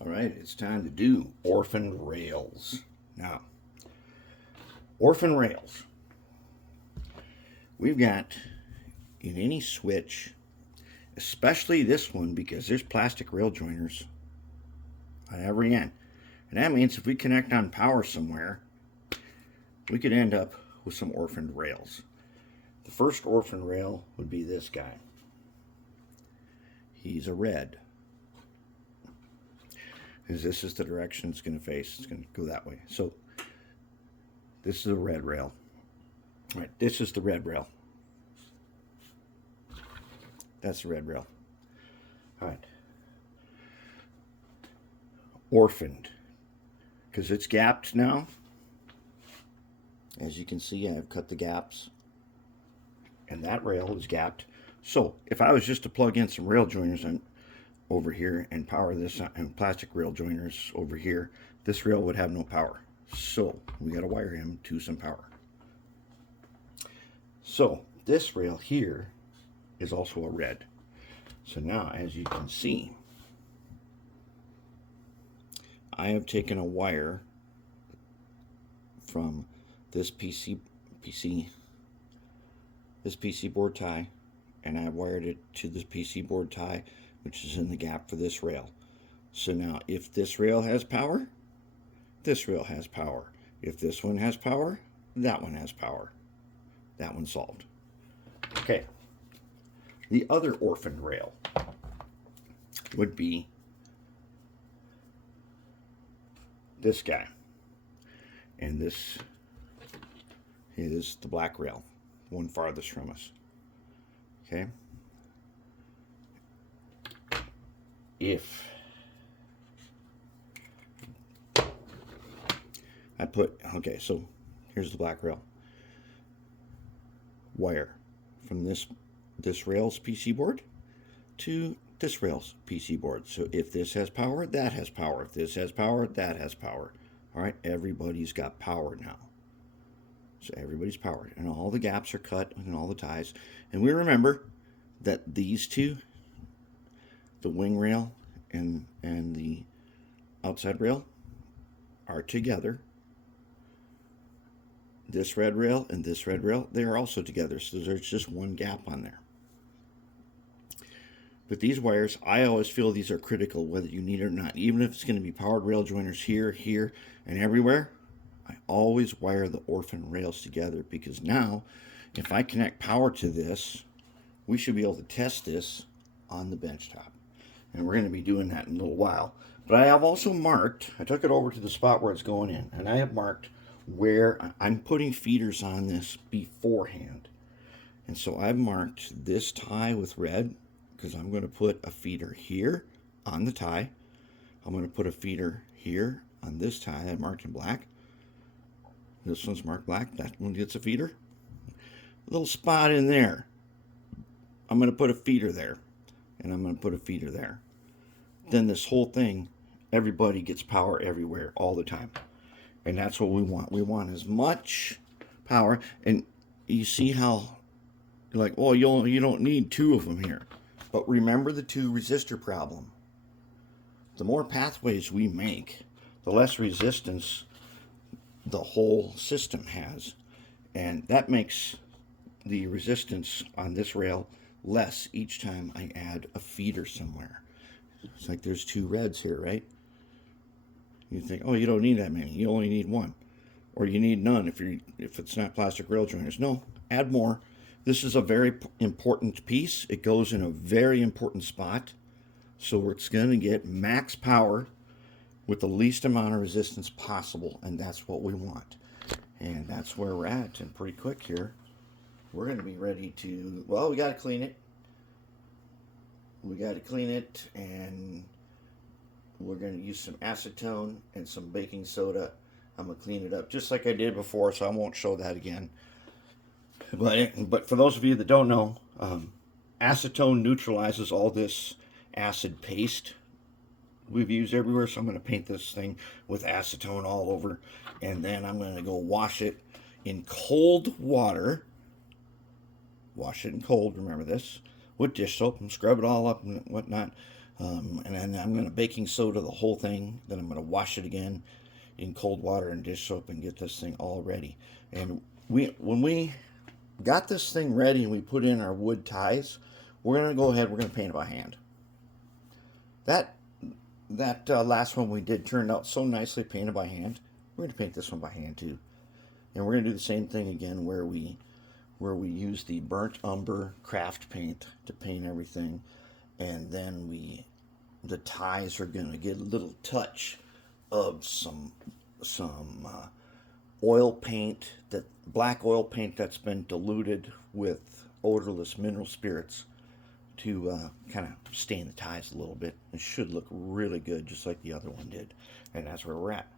All right, it's time to do orphaned rails. Now, orphan rails. We've got in any switch, especially this one because there's plastic rail joiners on every end. And that means if we connect on power somewhere, we could end up with some orphaned rails. The first orphan rail would be this guy. He's a red. Because this is the direction it's going to face. It's going to go that way. So this is a red rail. All right, this is the red rail. That's the red rail. All right. Orphaned. Because it's gapped now. As you can see, I've cut the gaps. And that rail is gapped. So if I was just to plug in some rail joiners over here and power this and plastic rail joiners over here, this rail would have no power. So we got to wire him to some power. So this rail here is also a red. So now, as you can see, I have taken a wire from this PC board tie, and I wired it to this PC board tie, which is in the gap for this rail. So now, if this rail has power, this rail has power. If this one has power, that one has power. That one's solved. Okay. The other orphaned rail would be this guy. And this is the black rail, one farthest from us. Okay. If I put, okay, so here's the black rail. Wire from this rail's PC board to this rail's PC board. So if this has power, that has power. If this has power, that has power. All right, everybody's got power now. So everybody's powered, and all the gaps are cut and all the ties. And we remember that these two, the wing rail and the outside rail, are together. This red rail and this red rail, they are also together. So there's just one gap on there. But these wires, I always feel these are critical whether you need it or not. Even if it's going to be powered rail joiners here, here, and everywhere, I always wire the orphan rails together, because now if I connect power to this, we should be able to test this on the bench top. And we're going to be doing that in a little while. But I have also marked, I took it over to the spot where it's going in, and I have marked where I'm putting feeders on this beforehand. And so I've marked this tie with red, because I'm going to put a feeder here on the tie. I'm going to put a feeder here on this tie I marked in black. This one's marked black. That one gets a feeder. A little spot in there. I'm going to put a feeder there. And I'm going to put a feeder there. Then this whole thing, everybody gets power everywhere all the time. And that's what we want. We want as much power. And you see how, you're like, well, you don't need two of them here. But remember the two resistor problem. The more pathways we make, the less resistance the whole system has. And that makes the resistance on this rail less each time I add a feeder somewhere. It's like there's two reds here, right? You think, oh, you don't need that many. You only need one. Or you need none if it's not plastic rail joiners. No, add more. This is a very important piece. It goes in a very important spot. So it's going to get max power with the least amount of resistance possible. And that's what we want. And that's where we're at. And pretty quick here, we're going to be ready to, well, we got to clean it. We got to clean it, and we're going to use some acetone and some baking soda. I'm going to clean it up just like I did before, so I won't show that again. But for those of you that don't know, acetone neutralizes all this acid paste we've used everywhere. So I'm going to paint this thing with acetone all over, and then I'm going to go wash it in cold water. Wash it in cold, remember this, with dish soap, and scrub it all up and whatnot. And then I'm going to baking soda the whole thing. Then I'm going to wash it again in cold water and dish soap and get this thing all ready. And when we got this thing ready and we put in our wood ties, we're going to go ahead. We're going to paint it by hand. That last one we did turned out so nicely painted by hand. We're going to paint this one by hand too, and we're going to do the same thing again where we use the burnt umber craft paint to paint everything, and then the ties are going to get a little touch of some oil paint, that black oil paint that's been diluted with odorless mineral spirits to kind of stain the ties a little bit. It should look really good, just like the other one did. And that's where we're at.